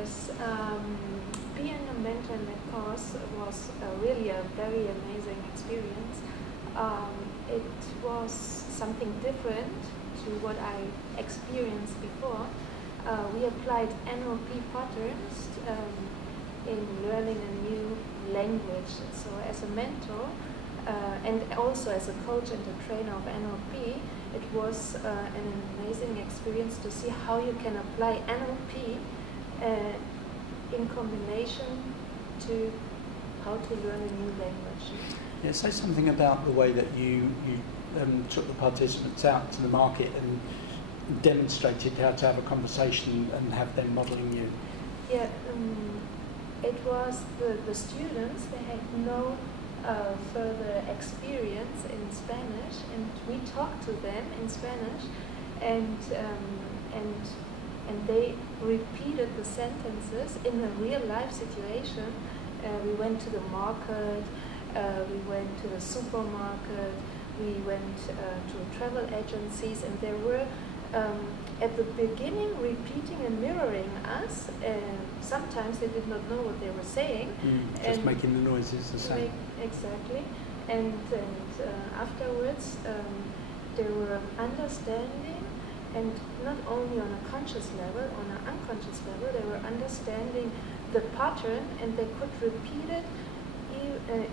course. Being a mentor in that course was really a very amazing experience. It was something different to what I experienced before. We applied NLP patterns in learning a new language. So as a mentor and also as a coach and a trainer of NLP, it was an amazing experience to see how you can apply NLP in combination to how to learn a new language. Yeah, say something about the way that you took the participants out to the market and demonstrated how to have a conversation and have them modelling you. Yeah, it was the students, they had no further experience in Spanish, and we talked to them in Spanish, and they repeated the sentences in a real life situation. We went to the market, we went to the supermarket, we went to travel agencies, and there were at the beginning repeating and mirroring us. Sometimes they did not know what they were saying. Just making the noises the same. Exactly. And afterwards they were understanding, and not only on a conscious level, on an unconscious level, they were understanding the pattern, and they could repeat it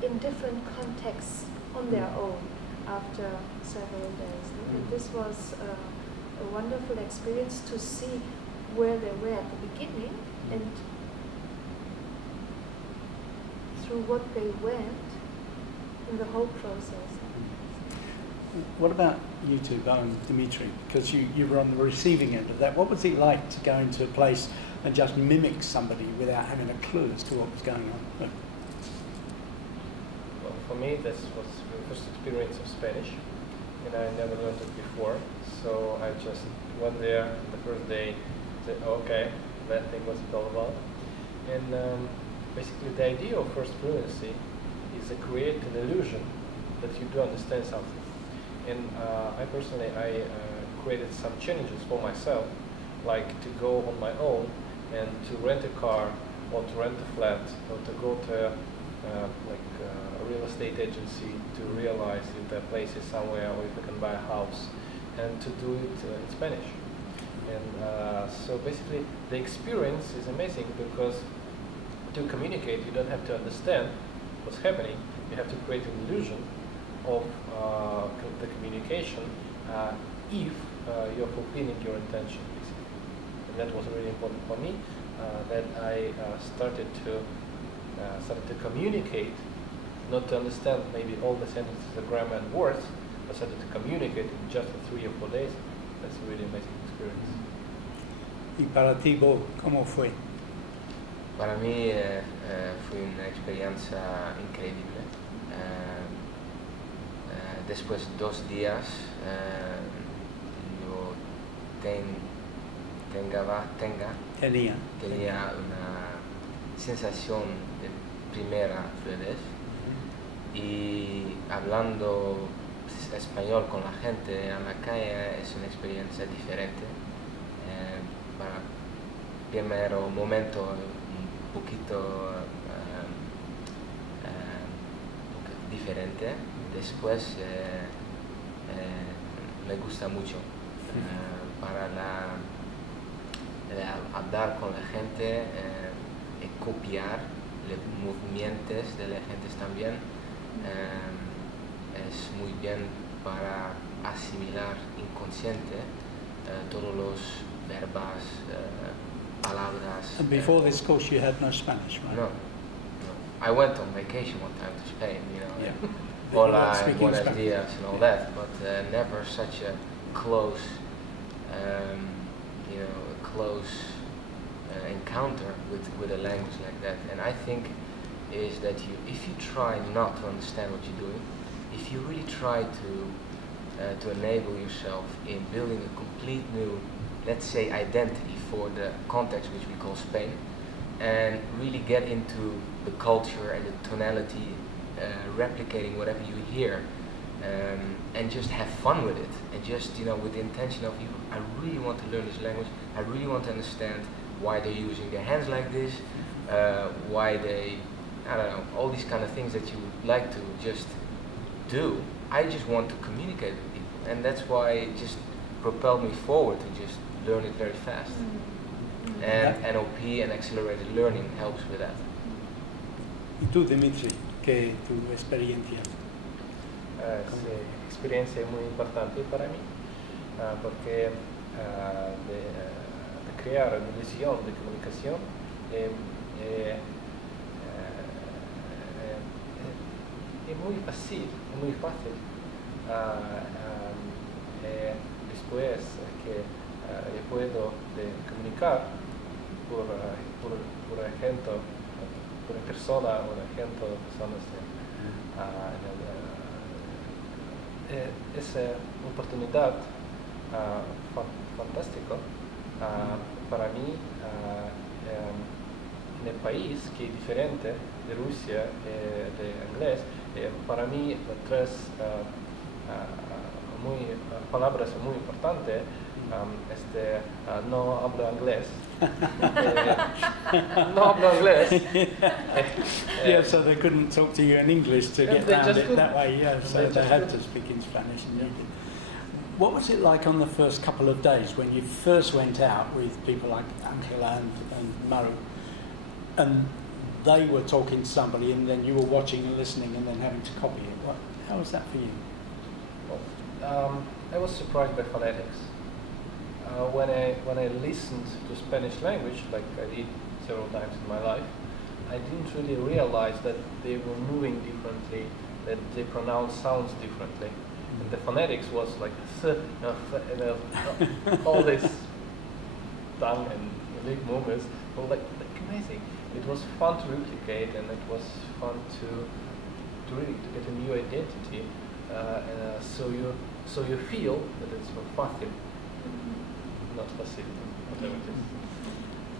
in different contexts on their own after several days. And this was a wonderful experience to see where they were at the beginning and through what they went in the whole process. What about you two, Bo and Dimitri? Because you were on the receiving end of that. What was it like to go into a place and just mimic somebody without having a clue as to what was going on? Well, for me, this was the first experience of Spanish, and I never learned it before. So I just went there the first day, said, okay, that thing was all about. And basically the idea of First Fluency is to create an illusion that you do understand something. And I personally created some challenges for myself, like to go on my own and to rent a car, or to rent a flat, or to go to a real estate agency to realize if the place is somewhere, or if I can buy a house, and to do it in Spanish. And so basically the experience is amazing, because to communicate you don't have to understand what's happening, you have to create an illusion of the communication if you're fulfilling your intention, basically. And that was really important for me, that I started to communicate, not to understand maybe all the sentences, the grammar and words, but started to communicate in just 3 or 4 days. That's a really amazing experience. ¿Y para ti, Bo, cómo fue? Para mí fue una experiencia increíble. Después de 2 días yo tenía una sensación de primera fluidez, y hablando español con la gente en la calle es una experiencia diferente. Para primero momento un poquito diferente, después me gusta mucho para hablar con la gente y copiar los movimientos de la gente también. Es muy bien para asimilar inconsciente todos los verbos, palabras. And before this course you had no Spanish, right? No. I went on vacation one time to Spain, you know. Yeah. Hola, buenos días and all that, but never such a close, encounter with a language like that. And I think is that if you try not to understand what you're doing, if you really try to enable yourself in building a complete new, let's say, identity for the context which we call Spain, and really get into the culture and the tonality, replicating whatever you hear, and just have fun with it, and just with the intention of I really want to learn this language, I really want to understand why they're using their hands like this, why they, I don't know, all these kind of things that you would like to just do. I just want to communicate with people, and that's why it just propelled me forward to just learn it very fast. And NLP and accelerated learning helps with that. ¿Y tú, Dimitri, qué tu experiencia? Sí, experiencia muy importante para mí, porque de crear una visión de comunicación es muy fácil, después que yo puedo comunicar por ejemplo, por persona o ejemplo de personas es una oportunidad fantástica para mí en el país que es diferente de Rusia de inglés. Para mí tres palabras muy importantes. No hablo inglés. No hablo inglés. Yeah, so they couldn't talk to you in English to get They around just it that way, yeah, so They they just had couldn't. to speak in Spanish and you did. What was it like on the first couple of days when you first went out with people like Angela and Maru, and they were talking to somebody and then you were watching and listening and then having to copy it? How was that for you? I was surprised by phonetics. When I listened to Spanish language, like I did several times in my life, I didn't really realize that they were moving differently, that they pronounce sounds differently. And the phonetics was like all this tongue and lip movements were like amazing. It was fun to replicate, and it was fun to really get a new identity. So you feel that it's fácil, not fácil, whatever it is.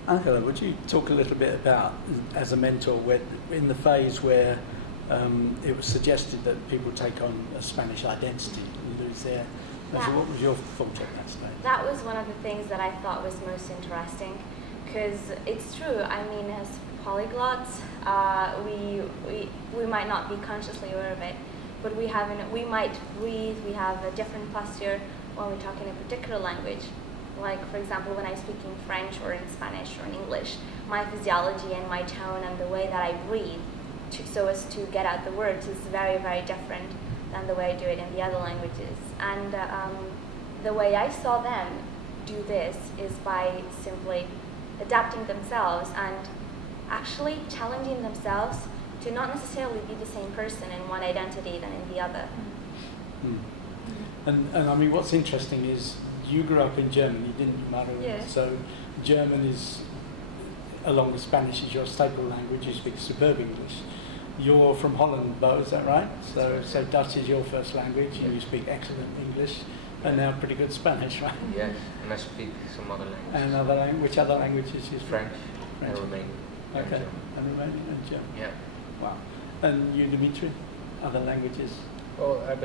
Angela, would you talk a little bit about, as a mentor, in the phase where it was suggested that people take on a Spanish identity and lose their... What was your thought at that stage? That was one of the things that I thought was most interesting, because it's true. I mean, as polyglots, we might not be consciously aware of it, but we might breathe. We have a different posture when we talk in a particular language. Like, for example, when I speak in French or in Spanish or in English, my physiology and my tone and the way that I breathe so as to get out the words is very, very different than the way I do it in the other languages. And the way I saw them do this is by simply adapting themselves and actually challenging themselves to not necessarily be the same person in one identity than in the other. And I mean, what's interesting is you grew up in Germany, didn't you, Maru? Yeah. So German is, along with Spanish, is your staple language. You speak superb English. You're from Holland, Bo, is that right? So Dutch is your first language, and you speak excellent English, and now pretty good Spanish, right? Yes, and I speak some other languages. And which other languages you speak? French and Romanian. and Okay, German. and Romanian and German. Yeah. Wow. And you, Dimitri, other languages? Well, I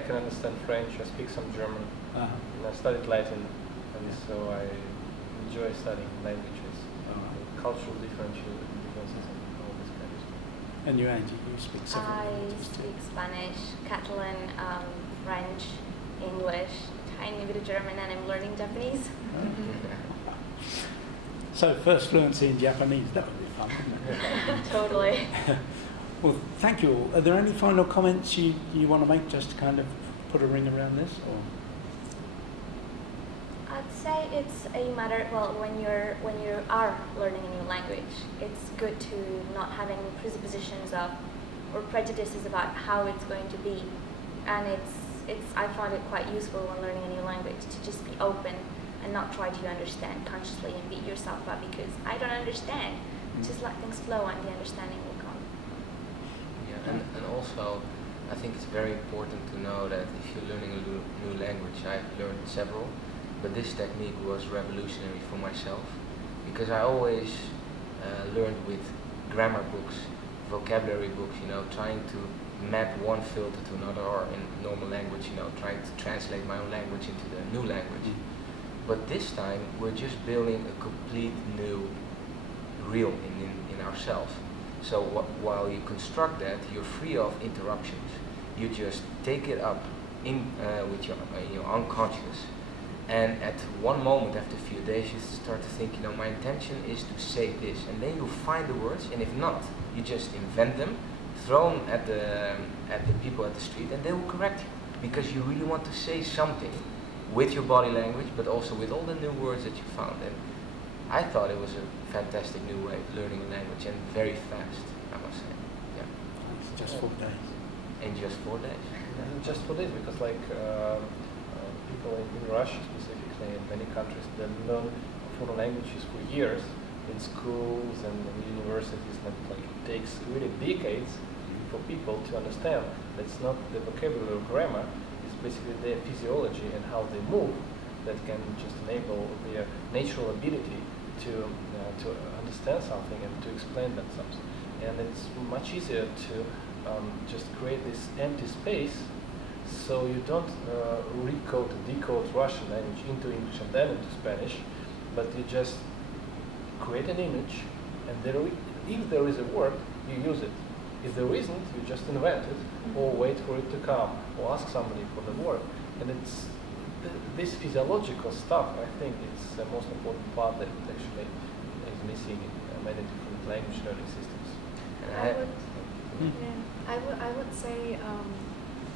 can understand French. I speak some German. Uh-huh. And I studied Latin, and so I enjoy studying languages, cultural differences, and all this kind of stuff. And you, Angie, you speak several I languages too. speak Spanish, Catalan, French, English, tiny bit of German, and I'm learning Japanese. So first fluency in Japanese, that would be fun, wouldn't it? Totally. Well, thank you all. Are there any final comments you want to make, just to kind of put a ring around this? Or? I'd say it's a matter, well, when you are learning a new language, it's good to not have any presuppositions of or prejudices about how it's going to be. And I find it quite useful when learning a new language to just be open and not try to understand consciously and beat yourself up because I don't understand. Just let things flow and the understanding will come. Yeah, and also I think it's very important to know that if you're learning a new language, I've learned several, but this technique was revolutionary for myself because I always learned with grammar books, vocabulary books, trying to map one filter to another, or in normal language, trying to translate my own language into the new language. But this time we're just building a complete new reel in ourselves. So while you construct that, you're free of interruptions. You just take it up with your unconscious, and at one moment after a few days you start to think, my intention is to say this, and then you find the words, and if not, you just invent them, throw them at the people at the street, and they will correct you, because you really want to say something with your body language, but also with all the new words that you found. And I thought it was a fantastic new way of learning a language, and very fast, I must say. Yeah. It's just 4 days. In just 4 days. And just for this, because people in Russia specifically, in many countries, they learn foreign languages for years in schools and in universities, and it takes really decades for people to understand. That's not the vocabulary or grammar, it's basically their physiology and how they move that can just enable their natural ability to understand something and to explain themselves. And it's much easier to just create this empty space, so you don't decode Russian language into English and then into Spanish, but you just create an image, and if there is a word, you use it. If there isn't, you just invent it, or wait for it to come, or ask somebody for the word. And it's this physiological stuff, I think, is the most important part that actually is missing in many different language learning systems. I would say,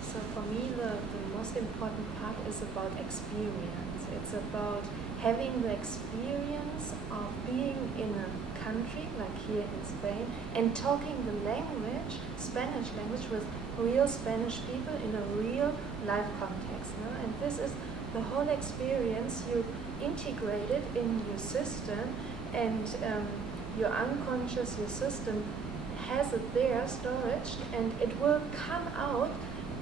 so for me the most important part is about experience. It's about having the experience of being in a country, like here in Spain, and talking the language, Spanish language, with real Spanish people in a real life context. And this is the whole experience. You integrate it in your system, and your unconscious, your system has it there, storage, and it will come out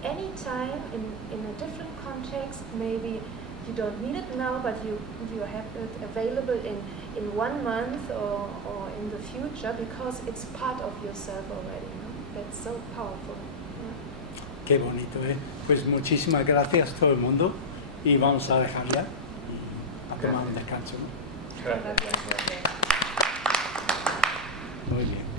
anytime in a different context. Maybe you don't need it now, but you have it available in 1 month or in the future, because it's part of yourself already. That's so powerful. Qué bonito, ¿eh? Pues muchísimas gracias a todo el mundo, y vamos a dejar ya y a tomar un descanso, ¿no? Gracias. Muy bien.